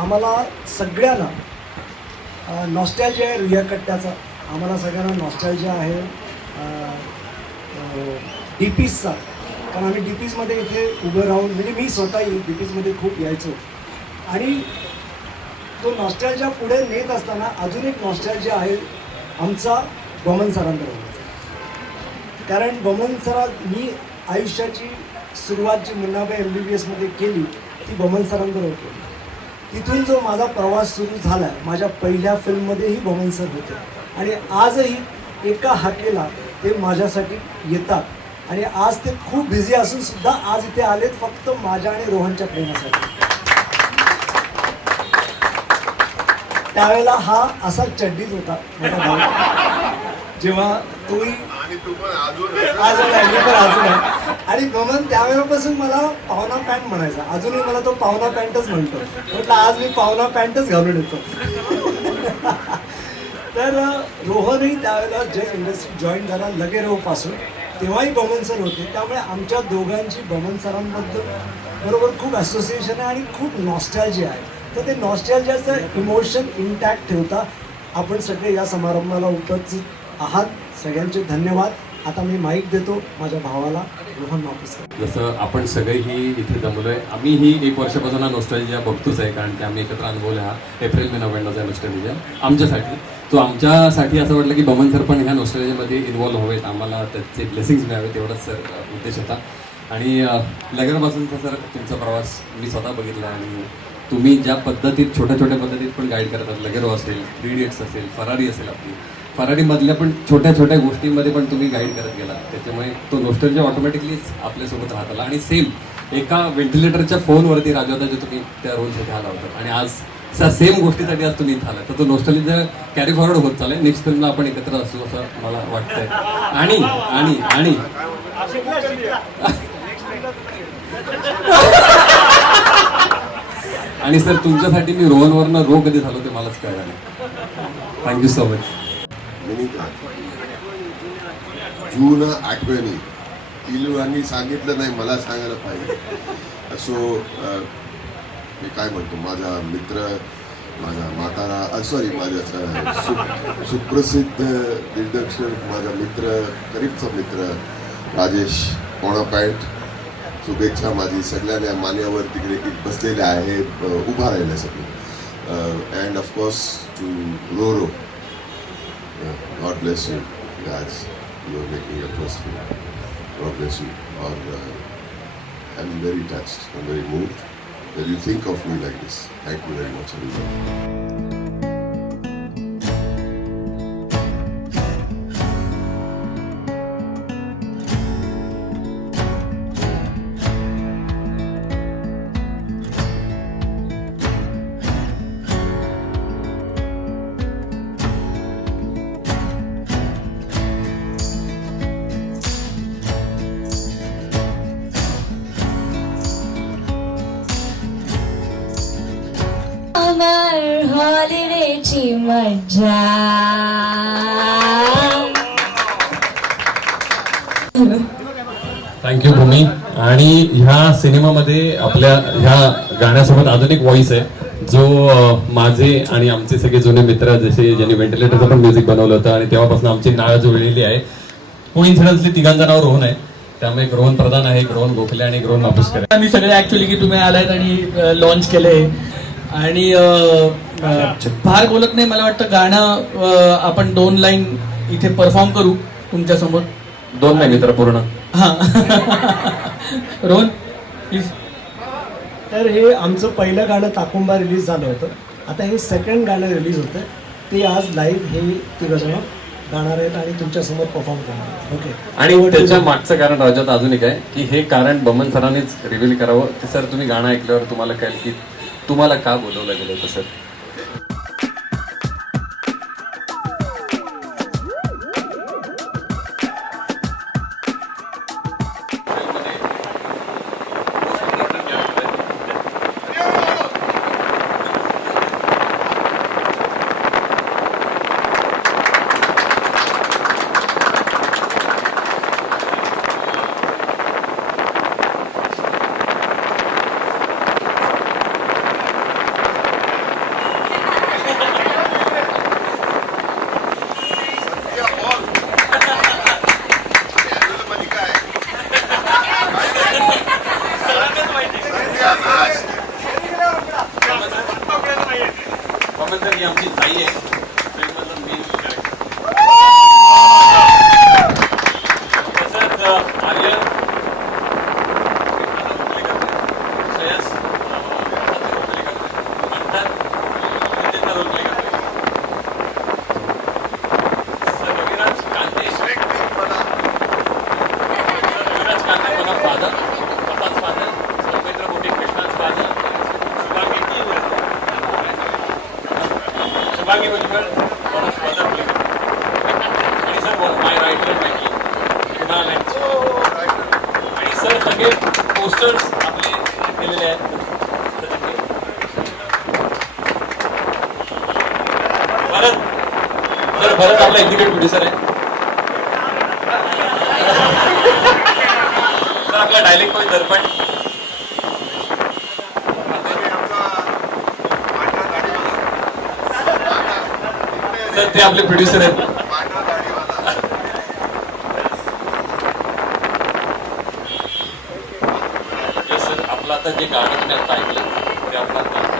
आम्हाला सगळ्यांना नॉस्टॅल्जिया आहे रिया कट्ट्याचा. आम्हाला सगळ्यांना नॉस्टॅल्जिया आहे. डी पीजचा कारण आम्ही डी पीजमध्ये इथे उभं राहून म्हणजे मी स्वतः डी पीजमध्ये खूप यायचो. आणि तो नॉस्टॅल्जिया पुढे नेत असताना अजून एक नॉस्टॅल्जिया आहे आमचा बमन सरांबरोबरचा कारण बमन सरात मी आयुष्याची सुरुवात जी मुन्नाबाई एम बी बी एसमध्ये केली ती बमन सरांबरोबर केली. तिथून जो माझा प्रवास सुरू झाला माझ्या पहिल्या फिल्ममध्येही भवन सर होते. आणि आजही एका हाकेला ते माझ्यासाठी येतात. आणि आज ते खूप बिझी असून सुद्धा आज इथे आलेत फक्त माझ्या आणि रोहनच्या प्रेमासाठी. त्यावेळेला हा असा चड्डीच होता. माझा भाऊ. जेव्हा आणि तू पण अजून अजून आहे, मी पण अजून आहे. आणि गमन त्यावेळेपासून मला पावना पॅन्ट म्हणायचा. अजूनही मला तो पावना पॅन्टच म्हणतो. म्हटलं आज मी पावना पॅन्टच घालून येतो. तर रोहनही त्यावेळेला जे इंडस्ट्री जॉईन झाला लगेरोपासून तेव्हाही बमन सर होते. त्यामुळे आमच्या दोघांची बमन सरांबद्दल बरोबर खूप असोसिएशन आहे आणि खूप नॉस्टॅल्जी आहे. तर ते नॉस्टॅल्जियाचं इमोशन इंटॅक्ट ठेवता आपण सगळे या समारंभाला उपस्थित आहात. सगळ्यांचे धन्यवाद. आता मी माईक देतो माझ्या भावाला. रोहन वापस जसं आपण सगळेही इथे जमलोय आम्हीही एक वर्षापासून हा बघतोच आहे कारण की आम्ही एकत्र अनुभवले हा एप्रिल मे नोव्हेंबरचा नॉस्टॅल्जिया आमच्यासाठी तो आमच्यासाठी असं वाटलं की बमन सर पण ह्या नॉस्टॅल्जियामध्ये इन्वॉल्व्ह हवेत. आम्हाला त्याचे ब्लेसिंग्स मिळावेत एवढाच सर उद्देश होता. आणि लग्नापासूनचा सर तुमचा प्रवास मी स्वतः बघितला आणि तुम्ही ज्या पद्धतीत छोट्या छोट्या पद्धतीत पण गाईड करतात लगेरो असेल थ्री इडियट्स असेल फरारी असेल आपली. फरारीमधल्या पण छोट्या छोट्या गोष्टींमध्ये पण तुम्ही गाईड करत गेला. त्याच्यामुळे तो नोस्टलच्या ऑटोमॅटिकलीच आपल्यासोबत राहत आला आणि सेम एका व्हेंटिलेटरच्या फोनवरती राजवताचे तुम्ही त्या रोलसाठी आला होता. आणि आज त्या सेम गोष्टीसाठी आज तुम्ही इथं तर तो नोस्टलीचं कॅरी फॉरवर्ड होत चालेल नेक्स्ट फिल्मला आपण एकत्र असू असं मला वाटतंय. आणि आणि आणि. आणि सर तुमच्यासाठी मी रोहनवरनं रो कधी झालो ते मलाच कळलं नाही. थँक्यू सो मच जून आठवणी किलोरांनी सांगितलं नाही मला सांगायला पाहिजे. असो मी काय म्हणतो माझा मित्र माझा म्हातारा सॉरी माझ्या सु- सुप्रसिद्ध दिग्दर्शक माझा मित्र करीबचा मित्र राजेश कोणा पॅन्ट शुभेच्छा माझी. सगळ्यांना मान्यावर तिकडे बसलेले आहे उभा राहिले सगळे. And of course to Ro-Ro god bless you cause you are making a first film god bless you और I am very touch I am very move you think of me like this thank you very much Abhishek summer हॉलिडेची मज्जा. Thank you भूमी आणि ह्या सिनेमामध्ये आपल्या ह्या गाण्यासोबत अजून एक व्हॉइस आहे. जो माझे आणि आमचे सगळे जुने मित्र जसे ज्यांनी व्हेंटिलेटरचं पण म्युझिक बनवलं होतं आणि तेव्हापासून आमची नाळ जुळलेली आहे. कोणी तिघांचं नाव रोहन आहे. त्यामुळे रोहन प्रधान आहे रोहन गोखले आणि रोहन मापुसकर आम्ही सगळे ऍक्च्युली की तुम्ही आलात आणि लॉन्च केले आणि फार बोलत नाही मला वाटतं गाणं आपण दोन लाईन इथे परफॉर्म करू तुमच्यासमोर. दोन नाही मित्र पूर्ण. हा. रोहन प्लीज तर हे आमचं पहिलं गाणं ताकुंबा रिलीज झालं होतं. आता हे सेकंड गाणं रिलीज होतं ते आज लाईव्ह हे तिघजण गाणार आहेत आणि तुमच्यासमोर परफॉर्म करणार आहेत. ओके आणि त्याच्या मागचं कारण राज्यात अजून एक आहे की हे कारण बमन सरांनीच रिव्हील करावं. ते सर तुम्ही गाणं ऐकल्यावर तुम्हाला कळेल की तुम्हाला का बोलवलं गेलं होतं सर ही आमची जाई आहे. तसंच आर्यन शुभांगी भुजबळ बरोबर फादर प्ले आणि सर माय रायटर नाही कुणाल आणि सर सगळे पोस्टर्स आपले केलेले आहेत. भरत. सर भरत आपला एक्झिक्युटिव्ह प्रोड्युसर आहे. सर आपला डायलेक्ट पण दर्पण आहेत ते आपले प्रोड्युसर आहेत. आपलं आता जे गाणं तुम्ही आता ऐकलं ते आपलं